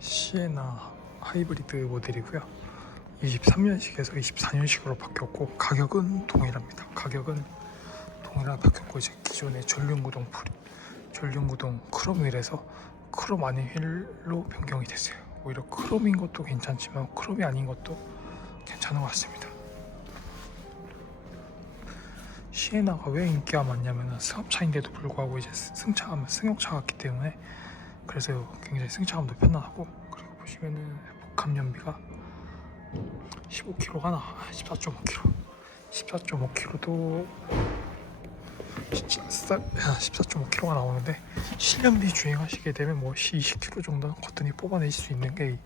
시에나 하이브리드 모델이고요. 23년식에서 24년식으로 바뀌었고 가격은 동일합니다. 가격은 동일하게 바뀌었고 이제 기존의 전륜구동 풀 전륜구동 크롬 휠에서 크롬 아닌 휠로 변경이 됐어요. 오히려 크롬인 것도 괜찮지만 크롬이 아닌 것도 괜찮은 것 같습니다. 시에나가 왜 인기가 많냐면 승합차인데도 불구하고 이제 승차감 승용차 같기 때문에 그래서 굉장히 승차감도 편안하고 그리고 보시면은 복합 연비가 15kg가 나 14.5kg 14.5kg도 14.5kg가 나오는데 실연비 주행하시게 되면 뭐 20kg 정도는 거뜬히 뽑아낼 수 있는 게이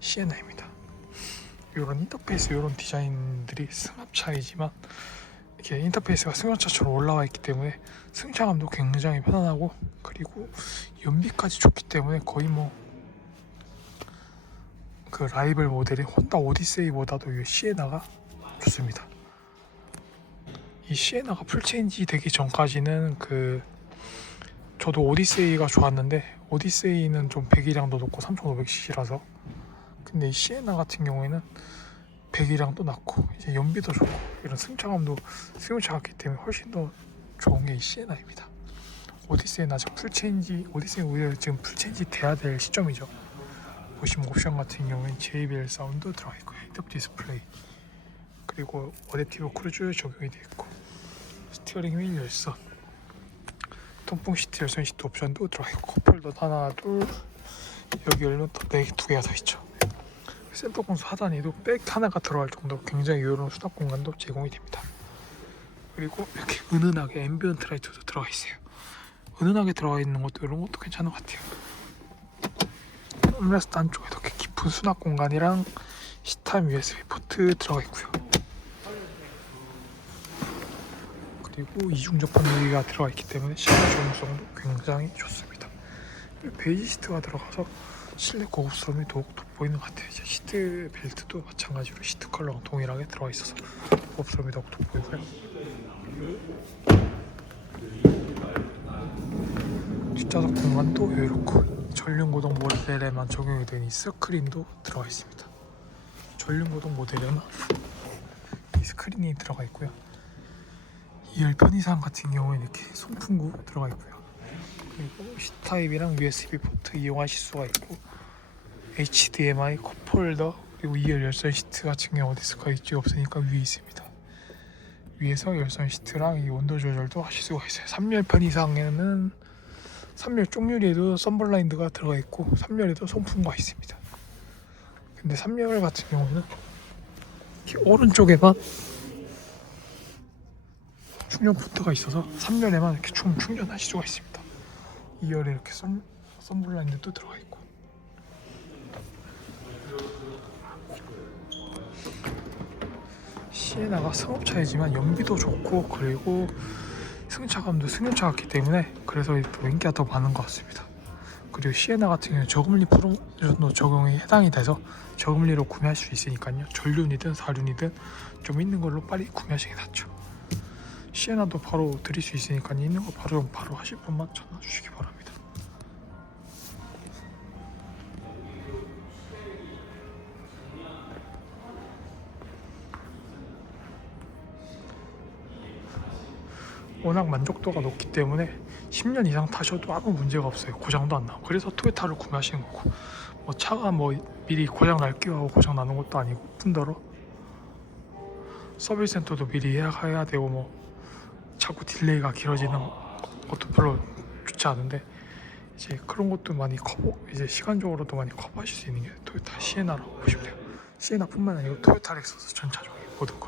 시에나입니다. 이런 인터페이스 이런 디자인들이 승합차이지만 이렇게 인터페이스가 승용차처럼 올라와 있기 때문에 승차감도 굉장히 편안하고 그리고 연비까지 좋기 때문에 거의 뭐 그 라이벌 모델인 혼다 오디세이보다도 이 시에나가 좋습니다. 이 시에나가 풀체인지 되기 전까지는 그 저도 오디세이가 좋았는데 오디세이는 좀 배기량도 높고 3,500cc라서 근데 이 시에나 같은 경우에는 배기량도 낮고 이제 연비도 좋고 이런 승차감도 승용차 같기 때문에 훨씬 더 좋은 게 이 시에나입니다. 오디세이는 아직 풀체인지 오디세이 오히려 지금 풀체인지 돼야 될 시점이죠. 보시면 옵션 같은 경우엔 JBL 사운드 들어가 있고 헤드업 디스플레이 그리고 어댑티브 크루즈 적용이 되어 있고 스티어링 휠 열선 통풍 시트 열선 시트 옵션도 들어가 있고 컵홀더 하나 둘 여기 열면 또네두 개가 더 있죠. 센터 공수 하단에도 백 하나가 들어갈 정도로 굉장히 유용한 수납 공간도 제공이 됩니다. 그리고 이렇게 은은하게 앰비언트 라이트도 들어가 있어요. 은은하게 들어가 있는 것도 이런 것도 괜찮은 것 같아요. 홈레스트 안쪽에 이렇게 깊은 수납 공간이랑 시타임 USB 포트 들어가 있고요. 그리고 이중 접합 유리가 들어가 있기 때문에 실내 조명성도 굉장히 좋습니다. 베이지 시트가 들어가서 실내 고급스러움이 더욱 돋보이는 것 같아요. 시트 벨트도 마찬가지로 시트 컬러랑 동일하게 들어가 있어서 고급스러움이 더욱 돋보이고요. 뒷좌석 공간도 여유롭고 전륜고동 모델에만 적용이 된 이 스크린도 들어가 있습니다. 전륜고동 모델에는 이 스크린이 들어가 있고요. 2열 편의상 같은 경우에는 이렇게 송풍구 들어가 있고요. 그리고 C타입이랑 USB 포트 이용하실 수가 있고 HDMI 컵홀더 그리고 2열 열선 시트 같은 경우 디스크가 있지 없으니까 위에 있습니다. 위에서 열선 시트랑 이 온도 조절도 하실 수가 있어요. 3열 편의상에는 3열 쪽유리에도 썬블라인드가 들어가 있고 3열에도 송풍구가 있습니다. 근데 3열 같은 경우는 오른쪽에만 충전 포트가 있어서 3열에만 이렇게 충, 충전하실 수가 있습니다. 2열에 이렇게 썬, 썬블라인드도 들어가 있고 시에나가 승합차이지만 연비도 좋고 그리고 승차감도 승용차 같기 때문에 그래서 더 인기가 더 많은 것 같습니다. 그리고 시에나 같은 경우는 저금리 프로모션도 적용이 해당이 돼서 저금리로 구매할 수 있으니까요. 전륜이든 사륜이든 좀 있는 걸로 빨리 구매하시는 게 낫죠. 시에나도 바로 드릴 수 있으니까 있는 거 바로 바로 하실 분만 전화 주시기 바랍니다. 워낙 만족도가 높기 때문에 10년 이상 타셔도 아무 문제가 없어요. 고장도 안 나고. 그래서 토요타를 구매하시는 거고. 뭐 차가 뭐 미리 고장 날 끼하고 고장 나는 것도 아니고 뿐더러 서비스 센터도 미리 예약해야 되고 뭐 자꾸 딜레이가 길어지는 것도 별로 좋지 않은데 이제 그런 것도 많이 커버 이제 시간적으로도 많이 커버하실 수 있는 게 토요타 시에나라고 보시면 돼요. 시에나뿐만 아니고 토요타 렉서스 전차종이 모두 그렇습니다.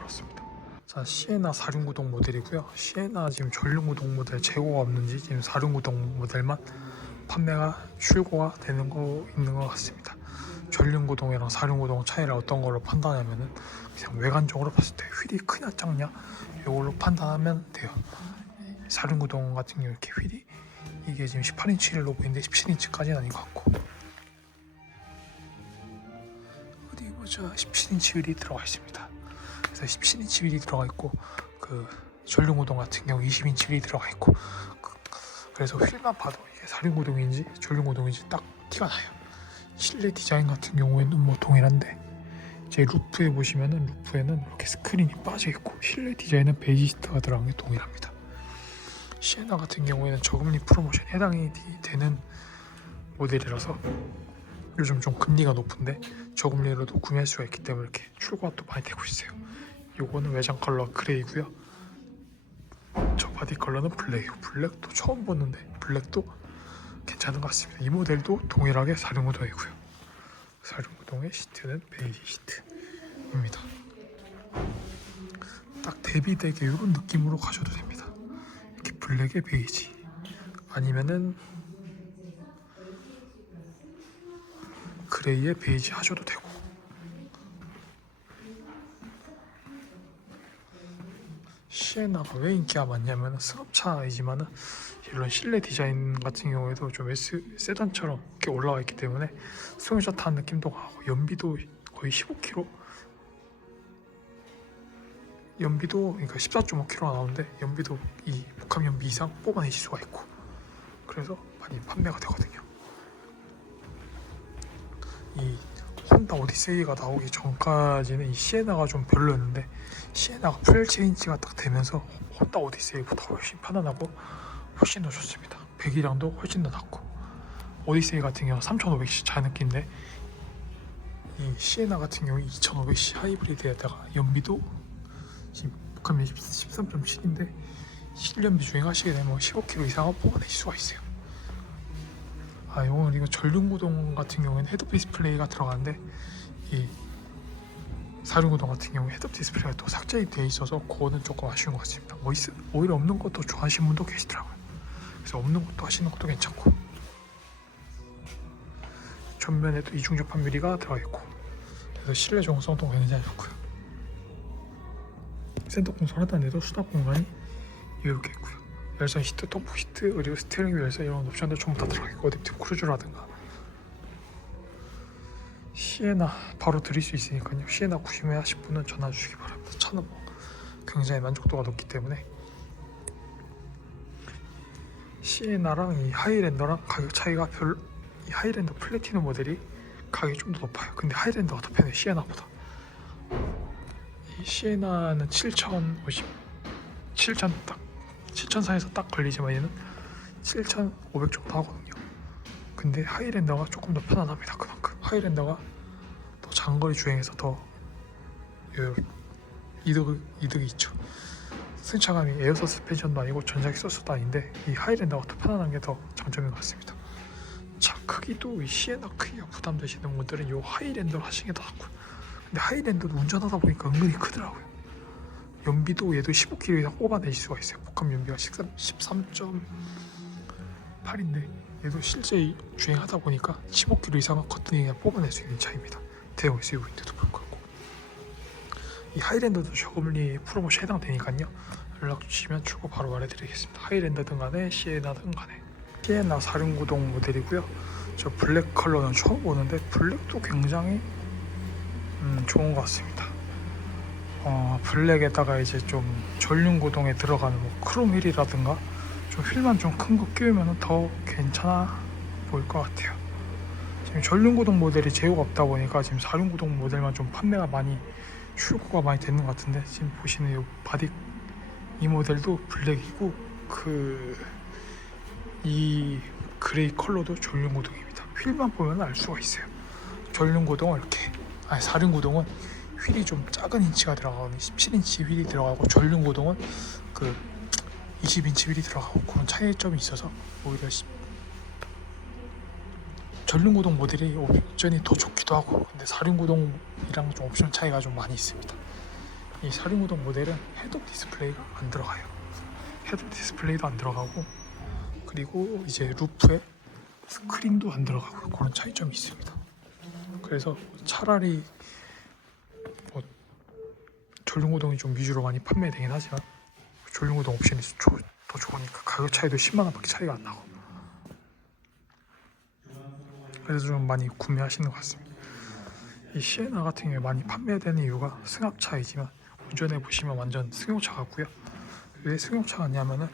자 시에나 4륜구동 모델이고요. 시에나 지금 전륜구동 모델 재고가 없는지 지금 4륜구동 모델만 판매가 출고가 되는 거 있는 것 같습니다. 전륜구동이랑 4륜구동 차이를 어떤 걸로 판단하면은 그냥 외관적으로 봤을 때 휠이 크냐 작냐 이걸로 판단하면 돼요. 4륜구동 같은 경우 이렇게 휠이 이게 지금 18인치 로고인데 17인치까지는 아닌 것 같고 어디 보자 17인치 휠이 들어가 있습니다. 그래서 17인치 휠이 들어가 있고 그 전륜구동 같은 경우 20인치 휠이 들어가 있고 그, 래서 휠만 봐도 이게 4륜구동인지 전륜구동인지 딱 티가 나요. 실내 디자인 같은 경우에는 뭐 동일한데 이제 루프에 보시면은 루프에는 이렇게 스크린이 빠져 있고 실내 디자인은 베이지 시트가 들어간 게 동일합니다. 시에나 같은 경우에는 저금리 프로모션 해당이 되는 모델이라서 요즘 좀 금리가 높은데 저금리로도 구매할 수가 있기 때문에 이렇게 출고가 또 많이 되고 있어요. 요거는 외장 컬러 그레이고요. 저 바디 컬러는 블랙이고 블랙도 처음 봤는데 블랙도 괜찮은 것 같습니다. 이 모델도 동일하게 사륜구동이고요. 사륜구동의 시트는 베이지 시트입니다. 딱 대비되게 이런 느낌으로 가셔도 됩니다. 이렇게 블랙에 베이지 아니면은 그레이에 베이지 하셔도 되고 시에나가 왜 인기가 많냐면 승합차이지만은 이런 실내 디자인 같은 경우에도 좀 S, 세단처럼 이렇게 올라와 있기 때문에 승용차 타는 느낌도 나고 연비도 거의 15km 연비도 그러니까 14.5km가 나오는데 연비도 이 복합 연비 이상 뽑아내실 수가 있고 그래서 많이 판매가 되거든요. 이 혼다 오디세이가 나오기 전까지는 이 시에나가 좀 별로였는데 시에나가 풀 체인지가 딱 되면서 혼다 오디세이보다 훨씬 편안하고 훨씬 더 좋습니다. 배기량도 훨씬 더 낮고 오디세이 같은 경우 3,500cc 자연느끼인데 이 시에나 같은 경우 2,500cc 하이브리드에다가 연비도 지금 연비 13.7인데 실연비 주행하시게 되면 15km 이상은 뽑아내실 수가 있어요. 아, 이거는 이거 전륜구동 같은 경우에는 헤드업 디스플레이가 들어가는데 이 사륜구동 같은 경우 헤드업 디스플레이가 또 삭제돼 있어서 그거는 조금 아쉬운 것 같습니다. 뭐 있, 오히려 없는 것도 좋아하시는 분도 계시더라고요. 그래서 없는 것도 하시는 것도 괜찮고 전면에도 이중 접합 유리가 들어가 있고 그래서 실내 정성도 굉장히 좋고요. 센터 콘솔 하단에도 수납 공간이 이렇게 있고요. 열선 시트, 톱 시트, 그리고 스티어링 휠 열선 이런 옵션들 전부 다 들어가 있고 어댑티브 크루즈라든가 시에나 바로 드릴 수 있으니까요. 시에나 구매하실 분은 전화 주시기 바랍니다. 차는 뭐 굉장히 만족도가 높기 때문에 시에나랑 이 하이랜더랑 가격 차이가 별. 이 하이랜더 플래티넘 모델이 가격이 좀 더 높아요. 근데 하이랜더가 더 편해 시에나보다. 이 시에나는 7,050, 7,000딱 7,000사에서 딱 걸리지만 얘는 7,500 정도 하거든요. 근데 하이랜더가 조금 더 편안합니다. 그만큼 하이랜더가 더 장거리 주행에서 더 요- 이득 이득이 있죠. 승차감이 에어 서스펜션도 아니고 전자기 서스도 아닌데 이 하이랜더가 더 편안한 게 더 장점인 것 같습니다. 차 크기도 이 시에나 크기가 부담되시는 분들은 이 하이랜더를 하시는 게 더 낫고요. 근데 하이랜더도 운전하다 보니까 은근히 크더라고요. 연비도 얘도 15km 이상 뽑아내실 수가 있어요. 복합 연비가 13.8인데 얘도 실제 주행하다 보니까 15km 이상은 거뜬히 그냥 뽑아낼 수 있는 차입니다. 대형 SUV인데도 불구하고 이 하이랜더도 저금리 프로모션 해당되니까요. 연락 주시면 출고 바로 말해드리겠습니다. 하이랜더든 간에 시에나든 간에 시에나 사륜구동 모델이고요. 저 블랙 컬러는 처음 보는데 블랙도 굉장히 음, 좋은 것 같습니다. 어, 블랙에다가 이제 좀 전륜 구동에 들어가는 뭐 크롬 휠이라든가 좀 휠만 좀 큰 거 끼우면 더 괜찮아 보일 것 같아요. 지금 전륜 구동 모델이 제휴가 없다 보니까 지금 사륜 구동 모델만 좀 판매가 많이 출고가 많이 되는 것 같은데 지금 보시는 이 바디 이 모델도 블랙이고 그 이 그레이 컬러도 전륜 구동입니다. 휠만 보면 알 수가 있어요. 전륜 구동은 이렇게 아니 사륜 구동은 휠이 좀 작은 인치가 들어가거든요. 17인치 휠이 들어가고 전륜 구동은 그 20인치 휠이 들어가고 그런 차이점이 있어서 오히려 시- 전륜 구동 모델이 옵션이 더 좋기도 하고 근데 사륜 구동이랑 좀 옵션 차이가 좀 많이 있습니다. 이 사륜 구동 모델은 헤드업 디스플레이가 안 들어가요. 헤드업 디스플레이도 안 들어가고 그리고 이제 루프에 스크린도 안 들어가고 그런 차이점이 있습니다. 그래서 차라리 전륜구동이 좀 위주로 많이 판매되긴 하지만 전륜구동 옵션이 조- 더 좋으니까 가격 차이도 10만 원밖에 차이가 안 나고 그래서 좀 많이 구매하시는 것 같습니다. 이 시에나 같은 경우에 많이 판매되는 이유가 승합차이지만 운전해 보시면 완전 승용차 같고요. 왜 승용차 같냐면은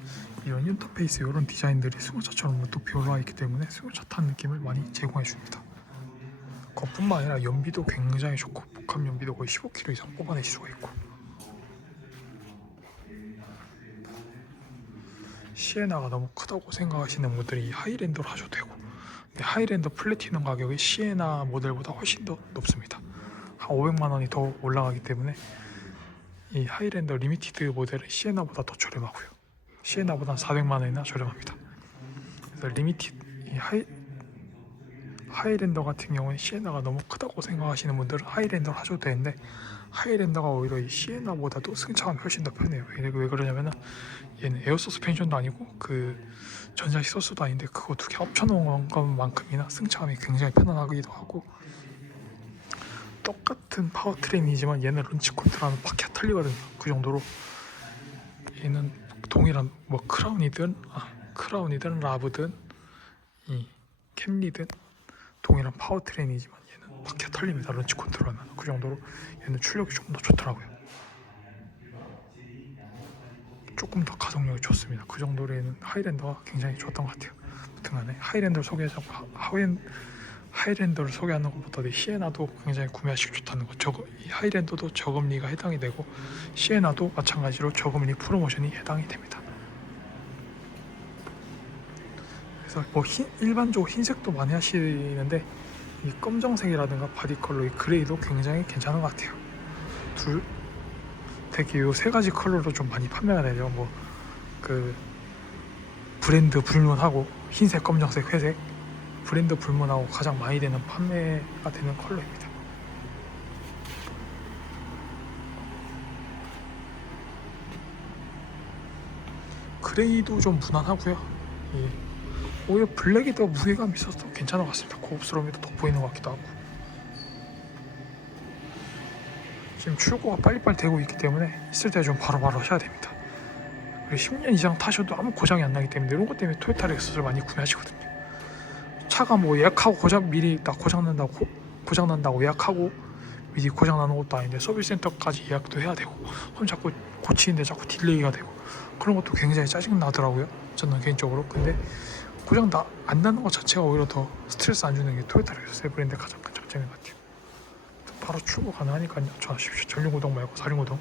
이런 인터페이스 이런 디자인들이 승용차처럼 높이 올라와 있기 때문에 승용차 탄 느낌을 많이 제공해 줍니다. 그것뿐만 아니라 연비도 굉장히 좋고 복합 연비도 거의 15km 이상 뽑아내실 수가 있고. 시에나가 너무 크다고 생각하시는 분들이 하이랜더로 하셔도 되고 근데 하이랜더 플래티넘 가격이 시에나 모델보다 훨씬 더 높습니다. 한 500만 원이 더 올라가기 때문에 이 하이랜더 리미티드 모델은 시에나보다 더 저렴하고요. 시에나보다 한 400만 원이나 저렴합니다. 그래서 리미티드 이 하이 하이랜더 같은 경우는 시에나가 너무 크다고 생각하시는 분들은 하이랜더를 하셔도 되는데 하이랜더가 오히려 이 시에나보다도 승차감이 훨씬 더 편해요. 왜, 왜 그러냐면은 얘는 에어 서스펜션도 아니고 그 전자 히소스도 아닌데 그거 두 개 합쳐놓은 것만큼이나 승차감이 굉장히 편안하기도 하고 똑같은 파워트레인이지만 얘는 런치 컨트롤하면 바퀴가 틀리거든요. 그 정도로 얘는 동일한 뭐 크라운이든 아, 크라운이든 라브든 이 캠리든 동일한 파워트레인이지만 얘는 바퀴가 털립니다. 런치 컨트롤하면 그 정도로 얘는 출력이 조금 더 좋더라고요. 조금 더 가속력이 좋습니다. 그 정도로 얘는 하이랜더가 굉장히 좋았던 것 같아요. 아무튼간에 하이랜더를 하- 하이랜, 하이랜더를 소개하는 것보다 이 시에나도 굉장히 구매하시기 좋다는 거 저거, 이 하이랜더도 저금리가 해당이 되고 시에나도 마찬가지로 저금리 프로모션이 해당이 됩니다 그래서 뭐 흰, 일반적으로 흰색도 많이 하시는데 이 검정색이라든가 바디 컬러 이 그레이도 굉장히 괜찮은 것 같아요. 둘 되게 요 세 가지 컬러로 좀 많이 판매가 되죠. 뭐 그 브랜드 불문하고 흰색, 검정색, 회색 브랜드 불문하고 가장 많이 되는 판매가 되는 컬러입니다. 그레이도 좀 무난하고요. 이 오히려 블랙이 더 무게감 있어서 괜찮은 것 같습니다. 고급스러움이 더 돋보이는 것 같기도 하고. 지금 출고가 빨리빨리 되고 있기 때문에 있을 때 좀 바로바로 하셔야 됩니다. 그리고 10년 이상 타셔도 아무 고장이 안 나기 때문에 이런 것 때문에 토요타 렉스를 많이 구매하시거든요. 차가 뭐 예약하고 고장 미리 딱 고장 난다고 고장 난다고 예약하고 미리 고장 나는 것도 아닌데 서비스 센터까지 예약도 해야 되고 그럼 자꾸 고치는데 자꾸 딜레이가 되고 그런 것도 굉장히 짜증 나더라고요. 저는 개인적으로 근데 고장 나, 안 나는 것 자체가 오히려 더 스트레스 안 주는 게 토요타 렉스 브랜드 가장 큰 장점인 것 같아요. 바로 출고 가능하니까요. 전화하십시오. 전륜구동 말고 사륜구동.